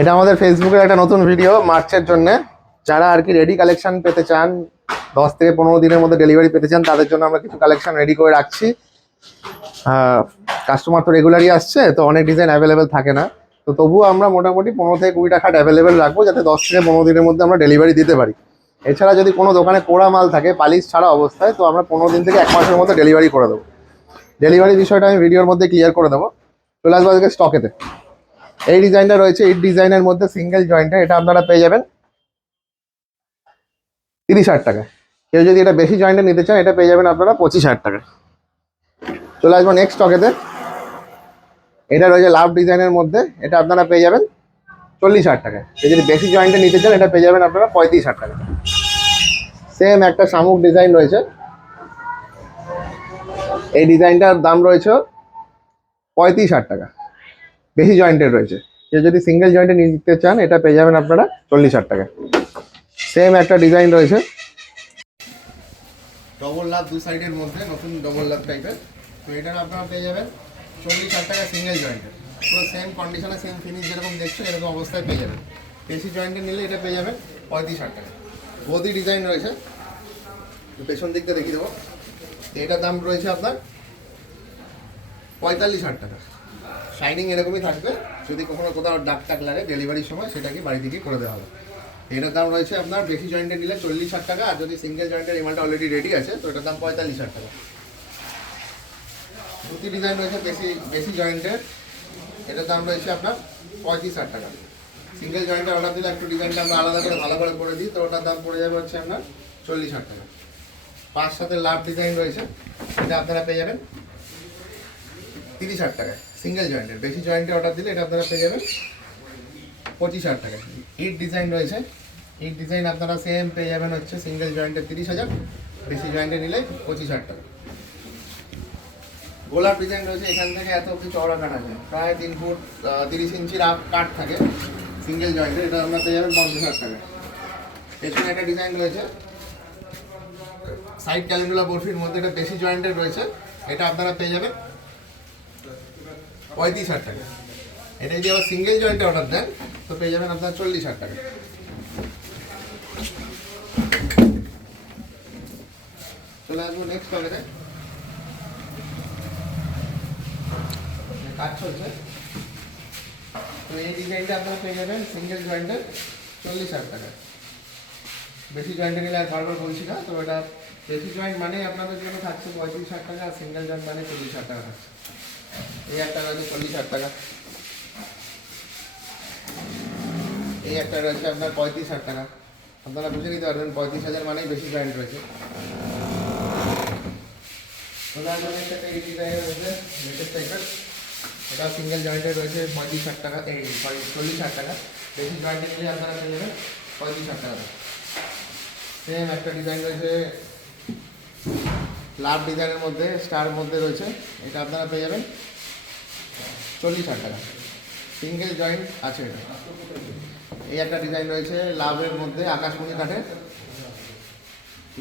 এটা আমাদের ফেসবুকের একটা নতুন ভিডিও মার্চের জন্য। যারা আর কি রেডি কালেকশন পেতে চান, 10 থেকে 15 দিনের মধ্যে ডেলিভারি পেতে চান, তাদের জন্য আমরা কিছু কালেকশন রেডি করে রাখছি। কাস্টমার তো রেগুলারই আসছে, তো অনেক ডিজাইন অ্যাভেলেবেল থাকে না, তো তবুও আমরা মোটামুটি 15 থেকে 20 খাট অ্যাভেলেবেল রাখবো, যাতে 10 থেকে 15 দিনের মধ্যে আমরা ডেলিভারি দিতে পারি। এছাড়া যদি কোনো দোকানে পোড়া মাল থাকে পালিশ ছাড়া অবস্থায়, তো আমরা 15 দিন থেকে 1 মাসের মধ্যে ডেলিভারি করে দেবো। ডেলিভারি বিষয়টা আমি ভিডিওর মধ্যে ক্লিয়ার করে দেবো। চলে আসবো আজকে স্টকেতে। এই ডিজাইনটা রয়েছে ইট ডিজাইনের মধ্যে সিঙ্গেল জয়েন্টে, এটা আপনারা পেয়ে যাবেন 30,000 টাকা। কেউ যদি এটা বেশি জয়েন্টে নিতে চান, এটা পেয়ে যাবেন আপনারা 25,000 টাকা। চলে আসবো নেক্সট স্টকেতে। এটা রয়েছে লাভ ডিজাইনের মধ্যে, এটা আপনারা পেয়ে যাবেন 40,000 টাকা। কেউ যদি বেশি জয়েন্টে নিতে চান, এটা পেয়ে যাবেন আপনারা 35,000 টাকা। সেম একটা শামুক ডিজাইন রয়েছে, এই ডিজাইনটার দাম রয়েছে 35,000 টাকা, বেশি জয়েন্টের রয়েছে। কেউ যদি সিঙ্গেল জয়েন্টে নিতে চান, এটা পেয়ে যাবেন আপনারা 40,000 টাকা। সেম একটা ডিজাইন রয়েছে ডবল লাভ দু সাইডের মধ্যে, নতুন ডবল লাভ টাইপের, তো এটার আপনারা পেয়ে যাবেন 40,000 টাকা সিঙ্গেল জয়েন্টের। পুরো সেম কন্ডিশনে সেম ফিনিশ যেরকম দেখছো এরকম অবস্থায় পেয়ে যাবেন। বেশি জয়েন্টে নিলে এটা পেয়ে যাবেন 35,000 টাকা। বডি ডিজাইন রয়েছে, পেছন দিকটা দেখিয়ে দেবো। এটার দাম রয়েছে আপনার 45,000 টাকা। শাইনিং এরকমই থাকবে, যদি কখনো কোথাও দাগ টাক লাগে ডেলিভারির সময় সেটাকে বাড়ি থেকে করে দেওয়া হবে। এটার দাম রয়েছে আপনার বেশি জয়েন্টে নিলে 40,000 টাকা, আর যদি সিঙ্গেল জয়েন্টের এই মালটা অলরেডি রেডি আছে, তো এটার দাম 45,000 টাকা। ধুতি ডিজাইন রয়েছে বেশি জয়েন্টের, এটার দাম রয়েছে আপনার 35,000 টাকা। সিঙ্গেল জয়েন্টের অর্ডার দিলে একটু ডিজাইনটা আমরা আলাদা করে ভালো করে দিই, তো ওটার দাম পড়ে যাবে হচ্ছে আপনার 40,000 টাকা। 5 সাথে লাভ ডিজাইন রয়েছে, এটা আপনারা পেয়ে যাবেন 30,000 টাকায়। সিঙ্গেল জয়েন্টের বেশি জয়েন্টে অর্ডার দিলে এটা আপনারা পেয়ে যাবেন 25,000 টাকায়। ইট ডিজাইন রয়েছে, ইট ডিজাইন আপনারা সেম পেয়ে যাবেন হচ্ছে সিঙ্গেল জয়েন্টে 30,000, বেশি জয়েন্টে নিলে 25,000 টাকা। গোলাপ ডিজাইন রয়েছে, এখান থেকে এত অব্দি চওড়া কাট আছে, প্রায় 3 ফুট 30 ইঞ্চির কাট থাকে সিঙ্গেল জয়েন্টে, এটা আপনারা পেয়ে যাবেন 50,000 টাকা। পেছনে একটা ডিজাইন রয়েছে সাইড ক্যালেন্ডুলা বরফির মধ্যে, এটা বেশি জয়েন্টের রয়েছে, এটা আপনারা পেয়ে যাবেন 35,000 টাকা। এটা যদি আবার সিঙ্গেল জয়েন্টে অর্ডার দেন, তো পেয়ে যাবেন আপনার 40,000 টাকা। চলে আসবো নেক্সট স্টকেতে। কাজ চলছে, তো এই ডিজাইনটা আপনারা পেয়ে যাবেন সিঙ্গেল জয়েন্টে 40,000 টাকা। বেশি জয়েন্টে নিলে আর বারবার বলছি না, তো এটা বেশি জয়েন্ট মানে আপনাদের জন্য থাকছে 35,000 টাকা, আর সিঙ্গেল জয়েন্ট মানে 40,000 টাকা থাকছে। এই একটা রয়েছে 40,000 টাকা, এই একটা রয়েছে আপনার 35,000 টাকা। আপনারা বুঝে নিতে পারবেন 35,000 মানেই বেশি জয়েন্ট রয়েছে। এই ডিজাইনের রয়েছে লেটেস্ট টাইপের, এটা সিঙ্গেল জয়েন্টের রয়েছে 35,000 টাকা, এই 40,000 টাকা। বেশি জয়েন্টে নিলে আপনারা পেয়ে যাবেন 35,000 টাকা। সেম একটা ডিজাইন রয়েছে লাভ ডিজাইনের মধ্যে, স্টার মধ্যে রয়েছে, এটা আপনারা পেয়ে যাবেন 40,000 টাকা। সিঙ্গেল জয়েন্ট আছে এটা। এই একটা ডিজাইন রয়েছে লাভের মধ্যে আকাশমণি কাঠের,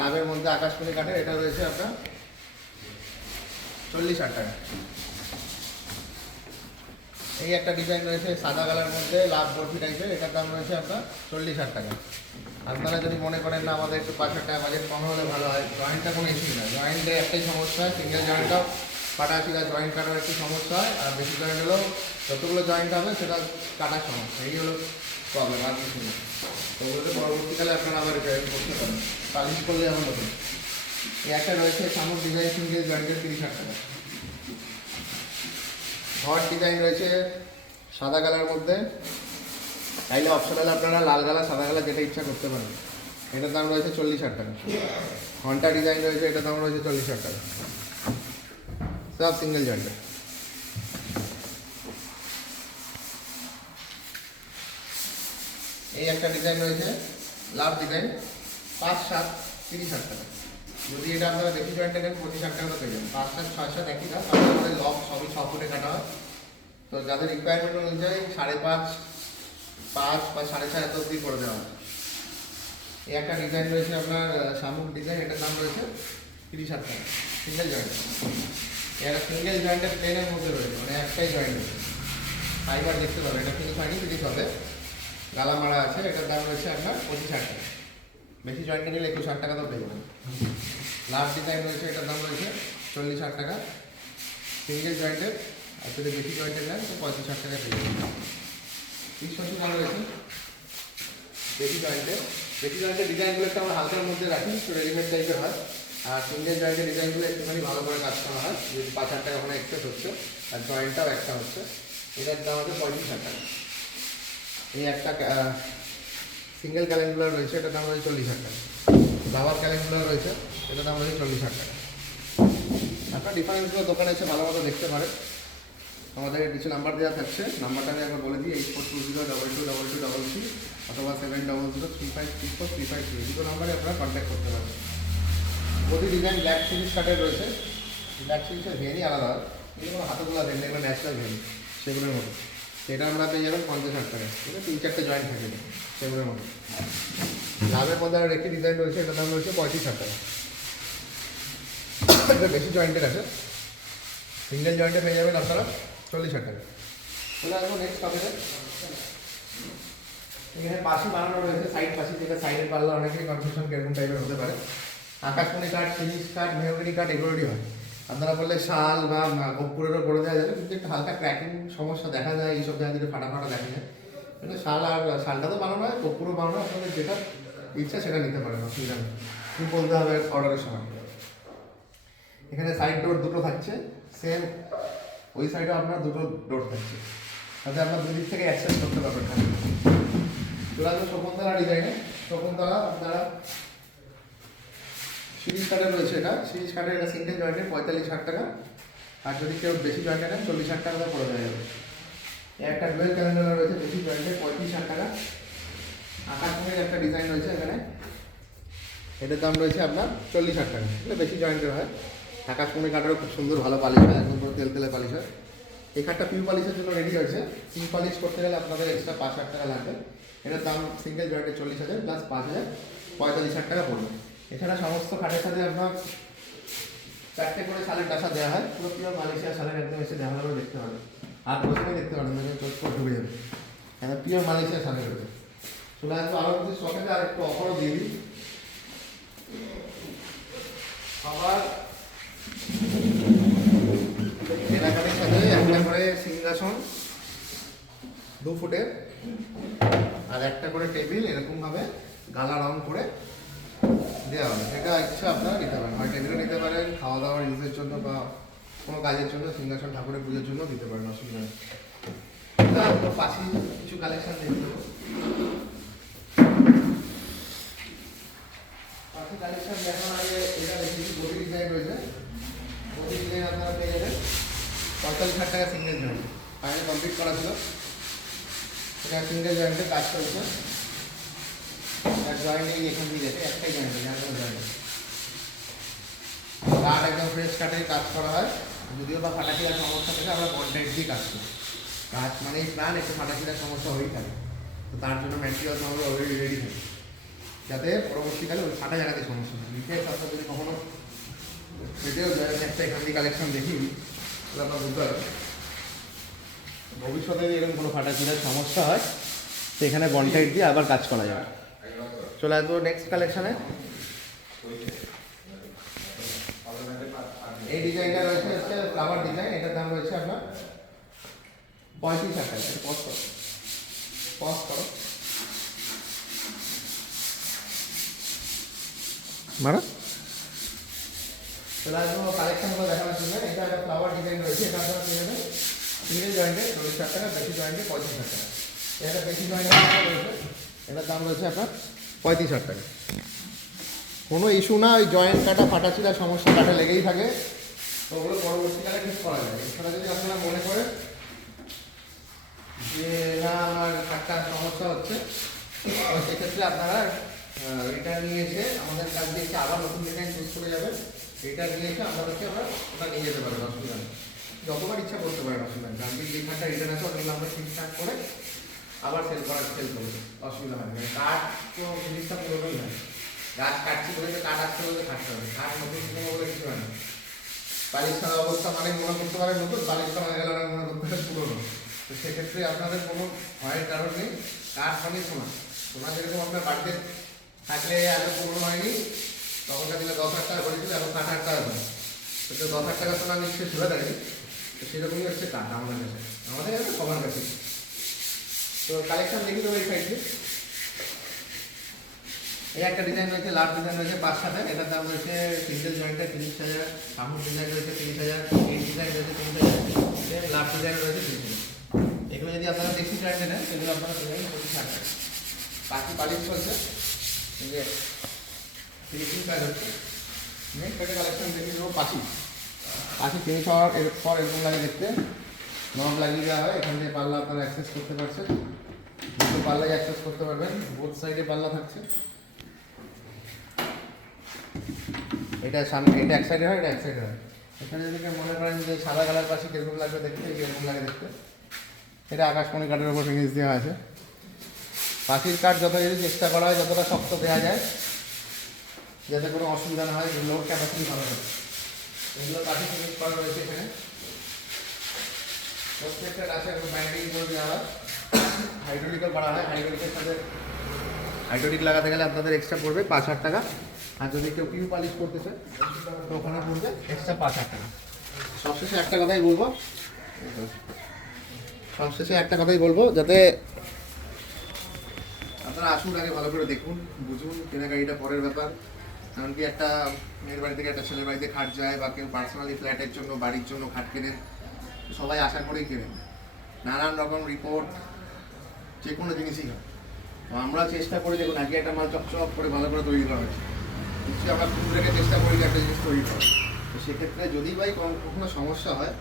লাভের মধ্যে আকাশমণি কাঠের, এটা রয়েছে আপনার 40,000 টাকা। এই একটা ডিজাইন রয়েছে সাদা কালার মধ্যে লাভ বরফি টাইপের, এটার দাম রয়েছে আপনার 40,000 টাকা। আপনারা যদি মনে করেন না আমাদের একটু 5,000 টাকা বাজেট কম হলে ভালো হয়, জয়েন্টটা কোনো ইস্যু না, জয়েন্টে একটাই সমস্যা হয়, সিঙ্গেল জয়েন্টটাও কাটাছিটা জয়েন্ট কাটার একটু সমস্যা হয়, আর বেশি জয়েন্ট হলেও যতগুলো জয়েন্ট হবে সেটা কাটার সমস্যা, এই হলো প্রবলেম, আর কিছু নেই। তো ওগুলোতে পরবর্তীকালে আপনারা আবার রিপেয়ারিং করতে পারেন, পালিশ করলে যেমন নতুন। এই একটা রয়েছে শামুক ডিজাইন সিঙ্গেল জয়েন্টের 30,000 টাকা। ঘর ডিজাইন রয়েছে সাদা কালার মধ্যে, চাইলে অপশনাল আপনারা লাল কালার সাদা কালার যেটা ইচ্ছা করতে পারেন। এটার দাম রয়েছে 40,000 টাকা। ঘন্টা ডিজাইন রয়েছে, এটার দাম রয়েছে 40,000 টাকা, সব সিঙ্গেল জয়েন্টে। এই একটা ডিজাইন রয়েছে লাভ ডিজাইন 5, 7, 30,000 টাকা। যদি এটা আপনারা বেশি জয়েন্টে নেন 25,000 টাকা পেয়ে যাবেন। 5, 7, 6, 7 একই দাম, আমাদের লক সবই 6 ফুটে কাটা হয়, তো যাদের রিকোয়ারমেন্ট অনুযায়ী 5.5, 5 বা 6.5 এত অব্দি করে দেওয়া হয়। এই একটা ডিজাইন রয়েছে আপনার শামুক ডিজাইন, এটার দাম রয়েছে 30,000 টাকা, সিঙ্গেল জয়েন্ট। এটা সিঙ্গেল জয়েন্টের প্লেনের মধ্যে রয়েছে, মানে একটাই জয়েন্ট রয়েছে, ফাইবার দেখতে পাবে, এটা ফিনিশ হয়নি, ফিনিশ হবে। গালা মারা আছে, এটার দাম রয়েছে আপনার 25,000 টাকা। বেশি জয়েন্টে নিলে 21,000 টাকা তো পেয়ে যাবেন। লাভ ডিজাইন রয়েছে, এটার দাম রয়েছে 40,000 টাকা সিঙ্গেল জয়েন্টের। আর যদি বেশি জয়েন্টের নেন তো 35,000 টাকা পেয়ে যাবেন। 30 ভালো রয়েছে বেশি জয়েন্টের। বেশি জয়েন্টের ডিজাইনগুলো একটু আমরা হালকার মধ্যে রাখি, একটু রেডিমেড টাইপের হয়। আর সিঙ্গেল জয়েন্টের ডিজাইনগুলো একটুখানি ভালো করে কাজ করা হয়, যদি 5,000 টাকা ওখানে এক্সেস হচ্ছে আর জয়েন্টটাও একটা হচ্ছে। এটার দাম আছে 35,000 টাকা। এই একটা সিঙ্গেল ক্যালেন্ডুলার রয়েছে, এটার দাম রয়েছে 40,000 টাকা। বাবার ক্যালেন্ডুলার রয়েছে, এটার দাম রয়েছে 40,000 টাকা। আপনার ডিফারেন্সগুলো দোকানে এসে ভালো মতো দেখতে পারেন। আমাদের কিছু নাম্বার দেওয়া থাকছে, নাম্বারটা আমি একবার বলে দিই, 8420222233 অথবা 7003534353 দুটো নাম্বারে আপনারা কন্ট্যাক্ট করতে পারেন। প্রতি ডিজাইন ব্ল্যাক সিরিজ কাটের রয়েছে। ব্ল্যাক সিরিজের ভেনই আলাদা, এগুলো হাতগুলা ভেন, এগুলো ন্যাচারাল ভেন সেগুলোর মতো। সেটা আমরা পেয়ে যাবেন 50,000 টাকা। ঠিক আছে, 3-4টে জয়েন্ট থাকে সেগুলোর মতো। লাভের মধ্যে আর একটি ডিজাইন রয়েছে, এটার দাম রয়েছে 35,000 টাকা। এটা বেশি জয়েন্টের আছে, সিঙ্গেল জয়েন্টে পেয়ে যাবেন আপনারা 40,000 টাকা। চলে আসবো নেক্সট টপিকে। এখানে পাশি বানানো রয়েছে, সাইড পাশি, যেটা সাইডের পাল্লা অনেকেই কনফিউশন কিরকম টাইপের হতে পারে। আকাশমণি কাঠ, ফিনিশ কাঠ, মেহগনি কাঠ এগুলোরই হয়। আপনারা বললে শাল বা কর্পূরেরও করে দেওয়া যাবে, কিন্তু একটু হালকা ক্র্যাকিং সমস্যা দেখা যায়, এইসব জায়গা থেকে ফাটা ফাটা দেখা যায়। কিন্তু শাল আর শালটা তো বানানো হয়, কর্পূরও বানানো, আপনাদের যেটা ইচ্ছা সেটা নিতে পারেন, অসুবিধা নেই। কি বলতে হবে অর্ডারের সময়। এখানে সাইড ডোর দুটো থাকছে, সেম ওই সাইডে আপনার দুটো ডোর থাকছে, তাতে আপনার দুদিক থেকে অ্যাক্সেস করতে পারবেন। চলে আসবে শকুন্তলা ডিজাইনে। শকুন্তলা আপনারা সিরিজ কার্ডে রয়েছে, এটা সিরিজ কার্ডে, এটা সিঙ্গেল জয়েন্টের 45,000 টাকা। আর যদি কেউ বেশি জয়েন্টে নেন 40,000 টাকা করে দেওয়া যাবে। একটা ডুয়েল ক্যালেন্ডার রয়েছে বেশি জয়েন্টে 35,000 টাকা। আকাশমণির একটা ডিজাইন রয়েছে এখানে, এটার দাম রয়েছে আপনার 40,000 টাকা। এটা বেশি জয়েন্টের হয়। আকাশমণি কাঠেরও খুব সুন্দর ভালো পালিশ হয়, একদম পুরো তেল তেলে পালিশ হয়। এই কাঠটা পিউ পালিশের জন্য রেডি হয়েছে। পিউ পালিশ করতে গেলে আপনাদের এক্সট্রা 5,000 টাকা লাগবে। এটার দাম সিঙ্গেল জয়েন্টে 40,000 প্লাস 5,000 45,000 টাকা পড়বে। এছাড়া সমস্ত কাঠের সাথে আপনার 4টে করে শালের ডাসা দেওয়া হয়, পুরো পিওর মালয়েশিয়া শালের, একদম এসে দেখা করে দেখতে পারেন। আর প্রথমে দেখতে পারেন, চোখ ঢুকে যাবে, একদম পিওর মালয়েশিয়া শালের রয়েছে। চলে আসবো আরও কিছু স্টকেতে, আর একটু অফারও দিয়ে দিই। আবার এলাকার সাথে একটা করে সিংহাসন 2 ফুটের আর একটা করে টেবিল এরকমভাবে গালা রং করে দেওয়া হবে। এটা ইচ্ছা আপনারা নিতে পারেন, হয় টেবিলও নিতে পারেন, খাওয়া দাওয়ার ইউজের জন্য বা কোনো কাজের জন্য, সিংহাসন ঠাকুরের পুজোর জন্য দিতে পারেন, অসুবিধা নেই। পাশে কিছু কালেকশন দেখে দেবো। পাশে কালেকশন দেখার আগে এটা দেখেছি, গভীর ডিজাইন রয়েছে। গভীর ডিজাইন আপনারা পেয়ে যাবেন 45,000 টাকা সিঙ্গেল জয়েন্ট। ফাইনাল কমপ্লিট করা ছিল, এটা সিঙ্গেল জয়েন্টে কাজ করেছে। জয়েন্ট এই এখান দিয়ে দেখে একটাই জয়েন্ট, জয়েন্ট কাঠ একদম ফ্রেশ কাঠের কাজ করা হয়। যদিও বা ফাটাকিলার সমস্যা থাকে, আমরা কন্ট্যাক্ট দিয়ে কাজ করি। কাজ মানে এই প্ল্যান একটু ফাটাকিলার সমস্যা হয়েই থাকে, তো তার জন্য ম্যাটেরিয়াল আমাদের অলরেডি রেডি থাকে, যাতে পরবর্তীকালে ওই ফাটা জায়গাতে সমস্যা হয়। বিশেষ আপনার যদি কখনো সেটাও একটা এখান দিয়ে কালেকশন দেখি, তাহলে আপনার বুঝতে পারবেন ভবিষ্যতে যদি এরকম কোনো ফাটাকিলার সমস্যা হয়, সেখানে কন্ট্যাক্ট দিয়ে আবার কাজ করা যাবে। চলে আসবো নেক্সট কালেকশানে। এই ডিজাইনটা রয়েছে হচ্ছে ফ্লাওয়ার ডিজাইন, এটার দাম রয়েছে আপনার 35,000 টাকা। পজ করো মারা। চলে আসবো কালেকশনগুলো দেখানোর জন্য। এটা একটা ফ্লাওয়ার ডিজাইন রয়েছে, এটা আপনারা পেয়ে যাবেন সিঙ্গেল জয়েন্টে 40,000 টাকা, বেশি জয়েন্টে 35,000 টাকা। এটা বেশি জয়েন্টে রয়েছে, এটার দাম রয়েছে আপনার 35,000 টাকা। কোনো ইস্যু না, ওই জয়েন্ট কাটা ফাটাচিরা সমস্যা কাটা লেগেই থাকে, তো ওগুলো পরবর্তীকালে ঠিক করা যায়। এছাড়া যদি আপনারা মনে করেন যে না আমার কাটার সমস্যা হচ্ছে, তো সেক্ষেত্রে আপনারা রিটার্ন নিয়ে এসে আমাদের কাছ দিয়ে এসে আবার নতুন ডিজাইন চুজ করে যাবেন। রিটার্ন নিয়ে এসে আপনাদেরকে আমরা ওটা নিয়ে যেতে পারেন, অসুবিধা নেই। যতবার ইচ্ছা করতে পারেন, অসুবিধা নেই। গান্ধীর যে খাটটা রিটার্ন আছে ওগুলো আমরা ঠিকঠাক করে আবার সেল করবো, অসুবিধা হয় না। কাঠ তো জিনিসটা পুরোনোই হয়, গাছ কাটছি বলে যে কাঠ আসতে বলে কাটতে হবে, কাঠ নতুন কিনে বলে কিছু হয় না। পালিশ করা অবস্থা মানে মনে করতে পারে নতুন, পালিশ করা হয়ে গেলে মনে করতে পারে পুরোনো। তো সেক্ষেত্রে আপনাদের কোনো ভয়ের কারণ নেই। কাঠ মানে সোনা, সোনা যেরকম আপনার বাড়িতে থাকলে আগে পুরনো হয়নি, তখনকার দিনে 10,000 টাকা করেছিল, এখন 60,000 টাকা করে। তো 10,000 টাকা সোনা নিশ্চয়ই ঝুলে থাকে, তো সেরকমই হচ্ছে কাঠ আমাদের কাছে, আমাদের কাছে সবার কাছে। তো কালেকশন দেখি দেবো এই সাইডে। এই একটা ডিজাইন রয়েছে, লাভ ডিজাইন রয়েছে 5-7, এটার দাম রয়েছে সিঙ্গেল জয়েন্টের 30,000, সামুর ডিজাইন রয়েছে 30,000, এই ডিজাইন রয়েছে 30,000, লাভ ডিজাইন রয়েছে 30,000। এগুলো যদি আপনারা বেশি ব্র্যান্ডে নেন সেগুলো আপনারা দেবেন 25,000 টাকা। বাকি পালিশ চলছে, এই যে ফিনিশিং কাজ হচ্ছে। নেক্সট একটা কালেকশন দেখে দেবো পাখি। পাখি ফিনিশ হওয়ার এরপর এরকম লাগে দেখতে, নব লাগিয়ে দেওয়া হয়, এখান থেকে পাল্লা আপনারা অ্যাক্সেস করতে পারছেন, দুটো পাল্লাই অ্যাক্সেস করতে পারবেন, বোথ সাইডে পাল্লা থাকছে। এটা সামনে, এটা এক সাইডে হয়, এটা এক সাইডে হয়। এখানে যদি কেউ মনে করেন যে সাদা কালার পাশে কিরকম লাগবে দেখতে, কিরকম লাগে দেখতে, এটা আকাশমণি কাঠের উপর ফিনিশ দেওয়া আছে। পাখির কাঠ যত যদি চেষ্টা করা হয় যতটা শক্ত দেওয়া যায়, যাতে কোনো অসুবিধা না হয়, লোড ক্যাপাসিটি ভালো হয়। এগুলো কাঠে ফিনিশ করা রয়েছে এখানে, প্রত্যেকটা গাছে একটু ব্যান্ডিং করে দেওয়া হয়, হাইড্রোলিকও করা হয়। হাইড্রোলিকের সাথে হাইড্রোলিক লাগাতে গেলে আপনাদের এক্সট্রা পড়বে 5,000 টাকা, আর যদি কেউ পিউ পালিশ করতে চায় তো ওখানে পড়বে এক্সট্রা 5,000 টাকা। সবশেষে একটা কথাই বলবো, যাতে আপনারা আসুন, আগে ভালো করে দেখুন, বুঝুন, কেনাকাটিটা পরের ব্যাপার। এমনকি একটা মেয়ের বাড়ি থেকে একটা ছেলের বাড়িতে খাট যায়, বা কেউ পার্সোনালি ফ্ল্যাটের জন্য, বাড়ির জন্য খাট কেনেন, সবাই আশা করেই কেনেন। নানান রকম রিপোর্ট, যে কোনো জিনিসই হয়। তো আমরা চেষ্টা করি, দেখুন আগে একটা মাল চকচক করে ভালো করে তৈরি করা হয়েছে, নিশ্চয়ই আমরা খুব রেখে চেষ্টা করি একটা জিনিস তৈরি করা। তো সেক্ষেত্রে যদি ভাই কখনো সমস্যা হয়,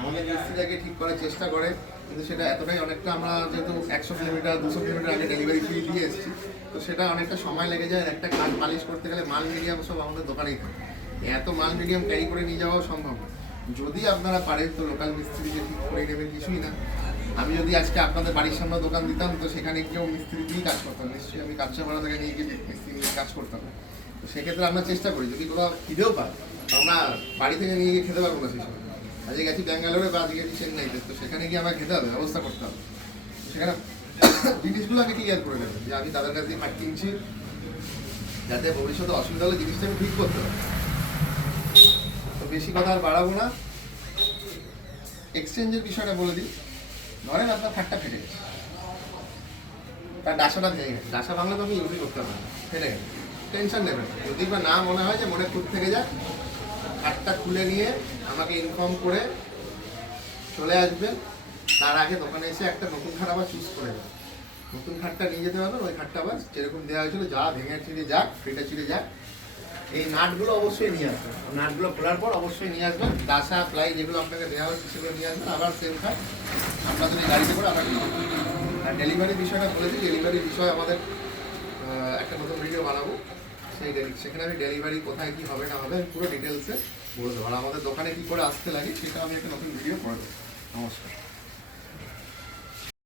আমাদের মিস্ত্রিটাকে ঠিক করার চেষ্টা করে, কিন্তু সেটা এতটাই অনেকটা, আমরা যেহেতু 100 কিলোমিটার 200 কিলোমিটার আগে ডেলিভারি ফ্রি দিয়ে এসেছি, তো সেটা অনেকটা সময় লেগে যায়। একটা কাজ পালিশ করতে গেলে মাল মিডিয়াম সব আমাদের দোকানেই থাকে, এত মাল মিডিয়াম ক্যারি করে নিয়ে যাওয়াও সম্ভব না। যদি আপনারা পারেন তো লোকাল মিস্ত্রিকে ঠিক করে নেবেন, কিছুই না। আমি যদি আজকে আপনাদের বাড়ির সামনে দোকান দিতাম, তো সেখানে কেউ মিস্ত্রি দিয়েই কাজ করতাম, নিশ্চয়ই আমি কাঁচা ভাড়া থেকে নিয়ে গিয়ে মিস্ত্রি নিয়ে কাজ করতাম। তো সেক্ষেত্রে আমরা চেষ্টা করি, যদি কোথাও খিদেও পাই, আমরা বাড়ি থেকে নিয়ে গিয়ে খেতে পারবো না। সেই সময় আজকে গেছি ব্যাঙ্গালোরে বা আজকে গেছি চেন্নাইতে, তো সেখানে গিয়ে আমার খেতে হবে, ব্যবস্থা করতে হবে। সেখানে জিনিসগুলো আমি ক্লিয়ার করে নেবেন যে আমি তাদের কাছ দিয়ে খাট কিনছি, যাতে ভবিষ্যতে অসুবিধা হলে জিনিসটা আমি ঠিক করতে পারি। তো বেশি কথা আর বাড়াবো না, এক্সচেঞ্জের বিষয়টা বলে দিই। ধরেন আপনার খাটটা ফেটে গেছে, তার ডাসাটা ভেঙে গেছে, ডাসা ভাঙলে তো আমি ইউজই করতে পারি না, ফেটে গেছে, টেনশন নেবেন না। যদি বা না মনে হয় যে মনে খুঁত থেকে যায়, খাটটা খুলে নিয়ে আমাকে ইনফর্ম করে চলে আসবেন। তার আগে দোকানে এসে একটা নতুন খাট আবার চুজ করে দেবেন, নতুন খাটটা নিয়ে যেতে পারবেন। ওই খাটটা আবার যেরকম দেওয়া হয়েছিল, যা ভেঙে ছিঁড়ে যাক, ফেটে ছিঁড়ে যাক, এই নাটগুলো অবশ্যই নিয়ে আসবেন। নাটগুলো খোলার পর অবশ্যই নিয়ে আসবেন, ডাসা প্লাই যেগুলো আপনাকে দেওয়া হচ্ছে সেগুলো নিয়ে আসবেন, আবার সেম খাট আপনাদের এই গাড়িতে করে আমরা নিয়ে আসবো। আর ডেলিভারির বিষয়টা বলেছি, ডেলিভারির বিষয়ে আমাদের একটা নতুন ভিডিও বানাবো, সেখানে আমি ডেলিভারি কোথায় কী হবে না হবে আমি পুরো ডিটেলসে বলে দেবো। আর আমাদের দোকানে কী করে আসতে লাগে সেটা আমি একটা নতুন ভিডিও করে দেবো। নমস্কার।